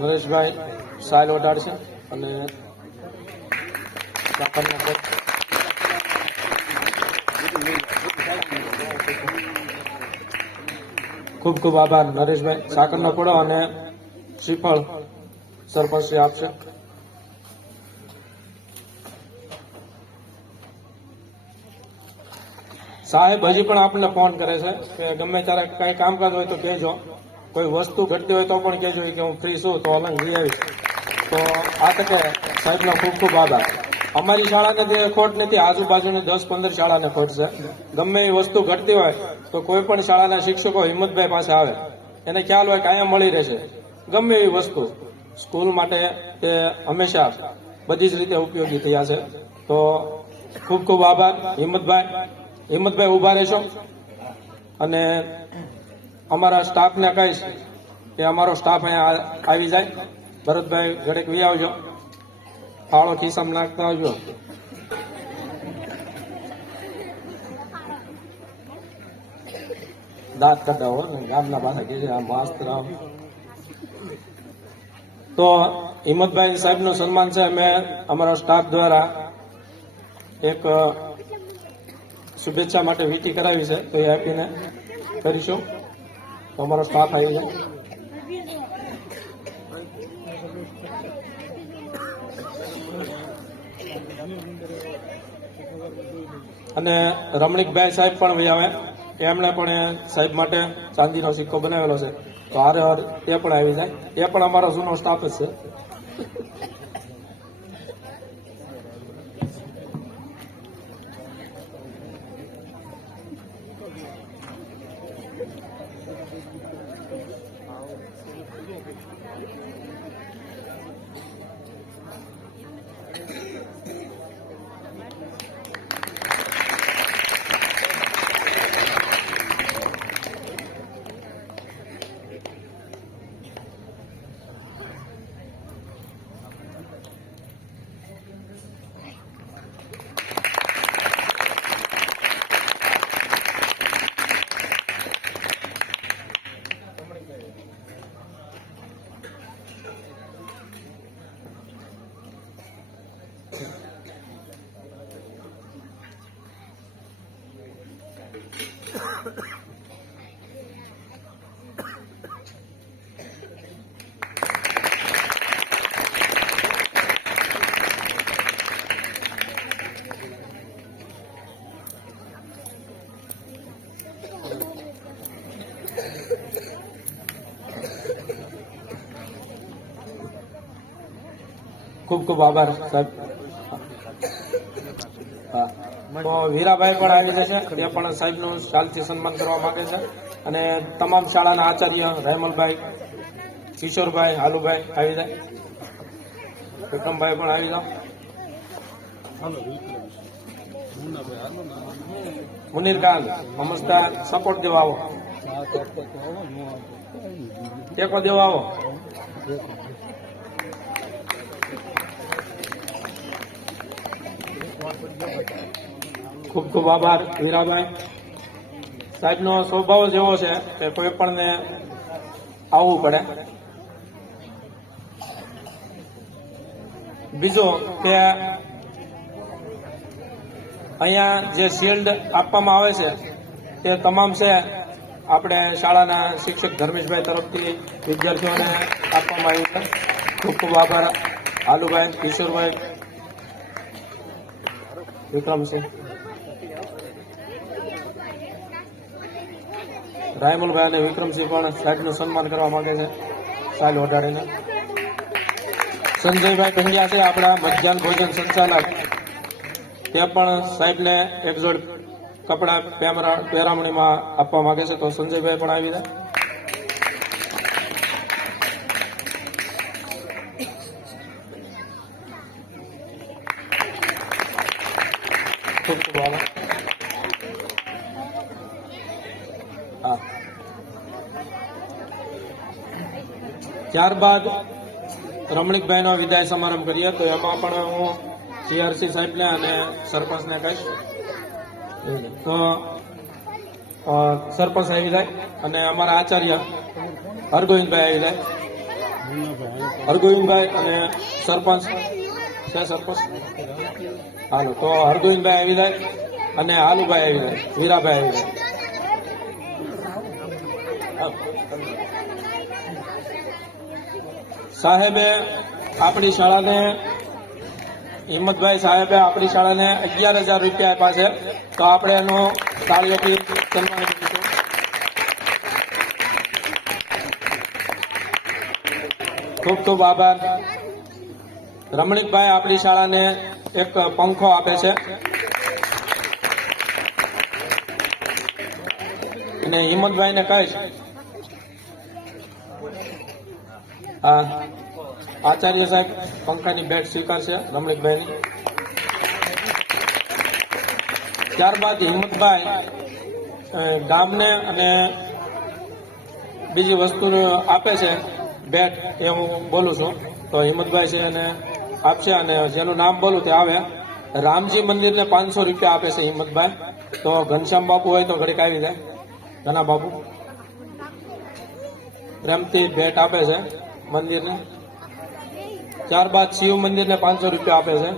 નરેશભાઈ સાયલ ઓઢાડશે અને ખૂબ ખૂબ આભાર નરેશભાઈ. સાકરનો કોડો અને શ્રીફળ સરપંચશ્રી આપશે. સાહેબ, હજી પણ આપણને ફોન કરે છે કે ગમે ત્યારે કઈ કામકાજ હોય તો કહેજો. કોઈ વસ્તુ ઘટતી હોય તો પણ કહેજો કે હું ફ્રી છું, તો અલંગ લઈ આવીશ. તો આ તકે સાહેબનો ખૂબ ખૂબ આભાર. અમારી શાળાને ખોટ નથી, આજુબાજુની દસ પંદર શાળાને ખોટ છે. ગમે એ વસ્તુ ઘટતી હોય, તો કોઈ પણ શાળાના શિક્ષકો હિંમતભાઈ પાસે આવે. એને ખ્યાલ હોય કાયમ મળી રહેશે. ગમે એવી વસ્તુ. સ્કૂલ માટે તે હંમેશા બધી જ રીતે ઉપયોગી થયા છે. તો ખૂબ ખૂબ આભાર, હિંમતભાઈ. હિંમતભાઈ, ઊભા રહેશો. અને અમારા સ્ટાફને કહીશ કે અમારો સ્ટાફ અહીંયા આવી જાય. ભરતભાઈ, ઘરેક વી આવજો. ફાળો ખિસ્સામાં નાખતા આવજો. દાંત કરતા હોય ગામના પાસે કે આ મસ્ત તો હિંમતભાઈ સાહેબનું સન્માન છે. અમે અમારા સ્ટાફ દ્વારા એક શુભેચ્છા માટે વીટી કરાવી છે. તો એ આપીને કરીશું. તો અમારો સ્ટાફ આવી જાય અને રમણીકભાઈ સાહેબ પણ ભાઈ આવે. એમણે પણ એ સાહેબ માટે ચાંદીનો સિક્કો બનાવેલો છે. તો હારે હાર તે પણ આવી જાય. એ પણ અમારો જૂનો સ્ટાફ જ છે. 好，先不用费。ખૂબ ખૂબ આભાર સાહેબ. હા. વીરાભાઈ પણ આવી જશે. તે પણ સાહેબનું શાલથી સન્માન કરવા માંગે છે. અને તમામ શાળાના આચાર્ય રહેમલભાઈ કિશોરભાઈ, હાલુભાઈ આવી જાય. વિક્રમભાઈ પણ આવી જાઓ. મુનીર ખાન નમસ્કાર. સપોર્ટ દેવા આવો. ટેકો દેવા આવો. ખૂબ ખૂબ આભાર હીરાભાઈ સાહેબનો સ્વભાવ જ એવો છે કે કોઈ પણને આવવું પડે. બીજું કે અહીંયા જે શિલ્ડ આપવામાં આવે છે, તે તમામ છે. આપણે શાળાના શિક્ષક ધર્મેશભાઈ તરફથી વિદ્યાર્થીઓને આપવામાં આવ્યું છે. ખૂબ ખૂબ આભાર. આલુભાઈ કિશોરભાઈ. વિક્રમસિંહ. રાયમલભાઈ અને વિક્રમસિંહ પણ સાહેબનું સન્માન કરવા માંગે છે. સાહેબ ઓઢાડીને સંજયભાઈ પંડ્યા છે આપણા મધ્યાહન ભોજન સંચાલક. તે પણ સાહેબને એક કપડાં પહેરામણીમાં આપવા માંગે છે. તો સંજયભાઈ પણ આવી જાય હા. ત્યારબાદ રમણીકભાઈનો વિદાય સમારંભ કરીએ, તો એમાં પણ હું સીઆરસી સાહેબને અને સરપંચને કહીશ. તો સરપંચ આવી જાય અને અમારા આચાર્ય હરગોવિંદભાઈ આવી જાય. હરગોવિંદભાઈ અને સરપંચ. છે સરપંચ? હાલો, તો હરગોવિંદભાઈ આવી જાય અને હાલુભાઈ આવી જાય, વીરાભાઈ આવી જાય. સાહેબે આપણી શાળાને, હિંમતભાઈ સાહેબે આપણી શાળાને અગિયાર હજાર રૂપિયા આપ્યા છે. તો આપણે એનું તાળીઓથી સન્માન કરીશું. ખૂબ ખૂબ આભાર. રમણીકભાઈ આપણી શાળાને એક પંખો આપે છે. અને હિંમતભાઈને કહીશ. હા આચાર્ય સાહેબ પંખાની ભેટ સ્વીકારશે, રમણીકભાઈની. ત્યારબાદ હિંમતભાઈ ગામને અને બીજી વસ્તુ આપે છે ભેટ, એ હું બોલું છું. તો હિંમતભાઈ છે એને આપશે અને જેનું નામ બોલું તે આવે. રામજી મંદિરને પાંચસો રૂપિયા આપે છે હિંમતભાઈ. તો ઘનશ્યામ બાપુ હોય તો ઘડીક આવી જાય. ઘના બાપુ. પ્રેમથી ભેટ આપે છે મંદિરને. ત્યારબાદ શિવ મંદિરને પાંચસો રૂપિયા આપે છે.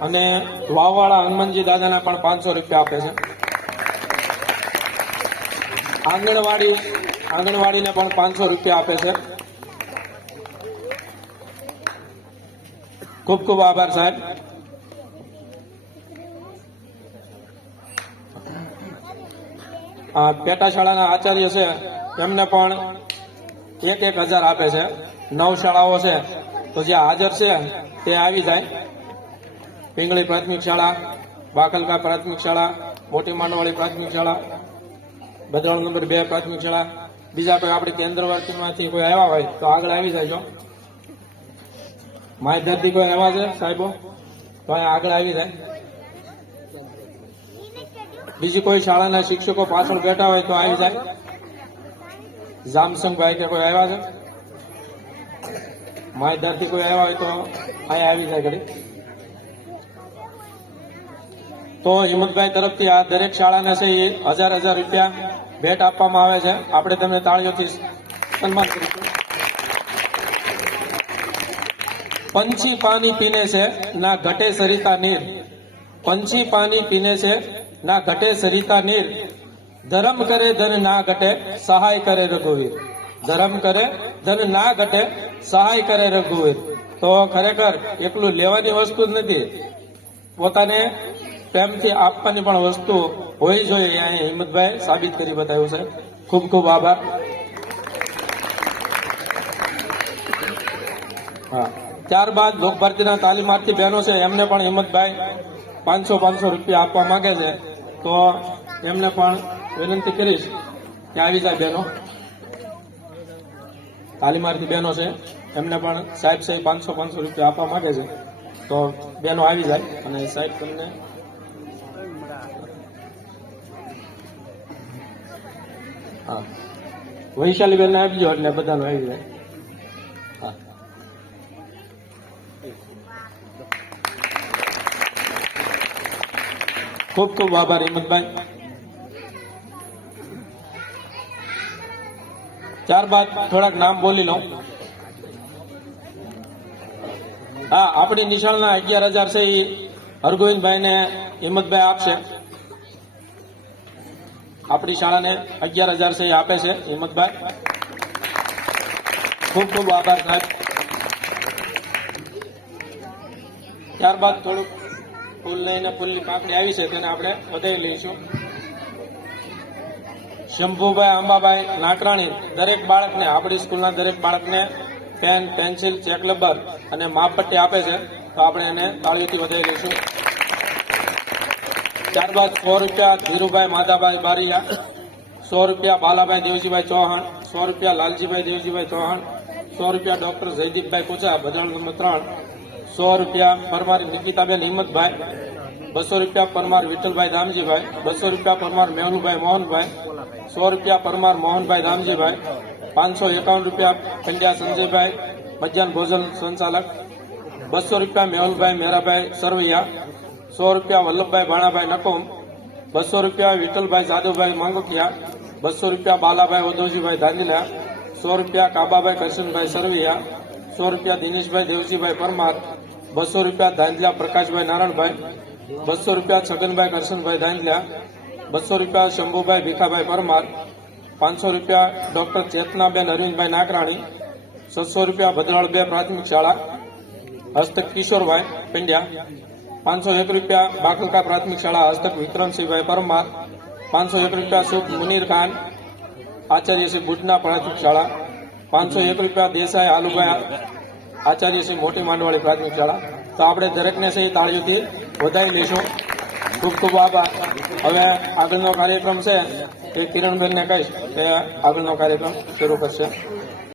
અને વાવવાળા હનુમાનજી દાદાના પણ પાંચસો રૂપિયા આપે છે. આંગણવાડી, આંગણવાડીને પણ પાંચસો રૂપિયા આપે છે. ખૂબ ખૂબ આભાર સાહેબ. પેટા શાળાના આચાર્ય છે, એમને પણ એક એક હજાર આપે છે. નવ શાળાઓ છે. તો જે હાજર છે, તે આવી જાય. પિંગળી પ્રાથમિક શાળા બાકલકા પ્રાથમિક શાળા, મોટી માંડવાળી પ્રાથમિક શાળા બદરાણ નંબર બે પ્રાથમિક શાળા, બીજા કોઈ આપણી કેન્દ્રવર્તીમાંથી કોઈ આવ્યા હોય, તો આગળ આવી જાય માય ધરતી કોઈ આવ્યા છે, સાહેબો? તો આગળ આવી જાય. બીજી કોઈ શાળાના શિક્ષકો પાછળ બેઠા હોય તો આવી જાય. જામસંગભાઈ કે કોઈ આવ્યા છે? ધરતી કોઈ આવ્યા હોય તો અહીંયા આવી જાય ઘડી. તો હિંમતભાઈ તરફથી આ દરેક શાળાને છે એ હજાર હજાર રૂપિયા ભેટ આપવામાં આવે છે. આપણે તમને તાળીઓથી સન્માન કરીશું. પંછી પાણી પીને છે ના ઘટે સરિતા નીર. પંછી પાણી પીને છે ના ઘટે સરિતા નીર. ધર્મ કરે, ધન ના ઘટે, સહાય કરે રઘુવીર. ધર્મ કરે, ધન ના ઘટે, સહાય કરે રઘુવીર. તો ખરેખર એકલું લેવાની વસ્તુ જ નથી. પોતાને પ્રેમથી આપવાની પણ વસ્તુ હોવી જોઈએ અહીં હિંમતભાઈ સાબિત કરી બતાવ્યું છે. ખૂબ ખૂબ આભાર. હા. ત્યારબાદ લોકભારતીના તાલીમાર્થી બહેનો છે, એમને પણ હિંમતભાઈ પાંચસો પાંચસો રૂપિયા આપવા માંગે છે. તો એમને પણ વિનંતી કરીશ કે આવી જાય બહેનો તાલીમાર્થી બહેનો છે, એમને પણ સાહેબ સાહેબ પાંચસો પાંચસો રૂપિયા આપવા માંગે છે. તો બહેનો આવી જાય અને સાહેબ તમને હા વૈશાલી બેન આપજો એટલે બધાનો આવી જાય. ખૂબ ખૂબ આભાર, હિંમતભાઈ. ત્યારબાદ થોડાક નામ બોલી લઉં. હા, આપણી નિશાળના અગિયાર હજાર છે એ હરગોવિંદભાઈને હિંમતભાઈ આપશે. આપણી શાળાને અગિયાર હજાર છે એ આપે છે હિંમતભાઈ. ખૂબ ખૂબ આભાર સાહેબ. ત્યારબાદ થોડુંક ફૂલ લઈને ફૂલની પાકડી આવી છે તેને આપણે વધારી લઈશું. શંભુભાઈ, અંબાભાઈ નાકરાણી દરેક બાળકને, આપણી સ્કૂલના દરેક બાળકને પેન, પેન્સિલ, ચેક રબર અને માપપટ્ટી આપે છે. તો આપણે એને તાળીઓથી વધારી લઈશું. ત્યારબાદ સો રૂપિયા ધીરુભાઈ માધાભાઈ બારીયા, સો રૂપિયા બાલાભાઈ દેવજીભાઈ ચૌહાણ, સો રૂપિયા લાલજીભાઈ દેવજીભાઈ ચૌહાણ, સો રૂપિયા ડોક્ટર જયદીપભાઈ કુચા, ભજન નંબર ત્રણ સો રૂપિયા પરમાર નિકિતાબેન હિંમતભાઈ, બસો રૂપિયા પરમાર વિઠ્ઠલભાઈ રામજીભાઈ બસો રૂપિયા પરમાર મેહુલભાઈ મોહનભાઈ, સો રૂપિયા પરમાર મોહનભાઈ રામજીભાઈ પાંચસો એકાવન રૂપિયા પંડ્યા સંજયભાઈ, મધ્યાહન ભોજન સંચાલક, બસો રૂપિયા મેહુલભાઈ મેરાભાઈ સરવૈયા, સો રૂપિયા વલ્લભભાઈ ભાણાભાઈ નકોમ, બસો રૂપિયા વિઠ્ઠલભાઈ જાદવભાઈ માંગોકિયા બસો રૂપિયા બાલાભાઈ ઓધોજીભાઈ ધાંધીલા, સો રૂપિયા કાબાભાઈ કરશનભાઈ સરવૈયા, સો રૂપિયા દિનેશભાઈ દેવજીભાઈ પરમાર બસો રૂપિયા ધાંધલા પ્રકાશભાઈ નારાયણભાઈ બસો રૂપિયા છગનભાઈ કરશનભાઈ ધાંધલા, બસો રૂપિયા શંભુભાઈ ભીખાભાઈ પરમાર, પાંચસો રૂપિયા ડોક્ટર ચેતનાબેન અરવિંદભાઈ નાકરાણી છસો રૂપિયા ભદ્રાળ બે પ્રાથમિક શાળા, હસ્તક કિશોરભાઈ પંડ્યા, પાંચસો એક રૂપિયા બાકલકા પ્રાથમિક શાળા હસ્તક વિક્રમસિંહભાઈ પરમાર, પાંચસો એક રૂપિયા સુખ મુનીર ખાન, આચાર્ય શ્રી ભુજના પ્રાથમિક શાળા, પાંચસો એક રૂપિયા દેસાઈ આલુભાઈ આચાર્ય શ્રી મોટી માંડવાળી પ્રાથમિક શાળા. તો આપણે દરેકને સહી તાળીઓથી વધાવી લઈશું. ખૂબ ખૂબ આભાર. હવે આગળનો કાર્યક્રમ છે એ કિરણબેનને કહીશ કે આગળનો કાર્યક્રમ શરૂ કરશે.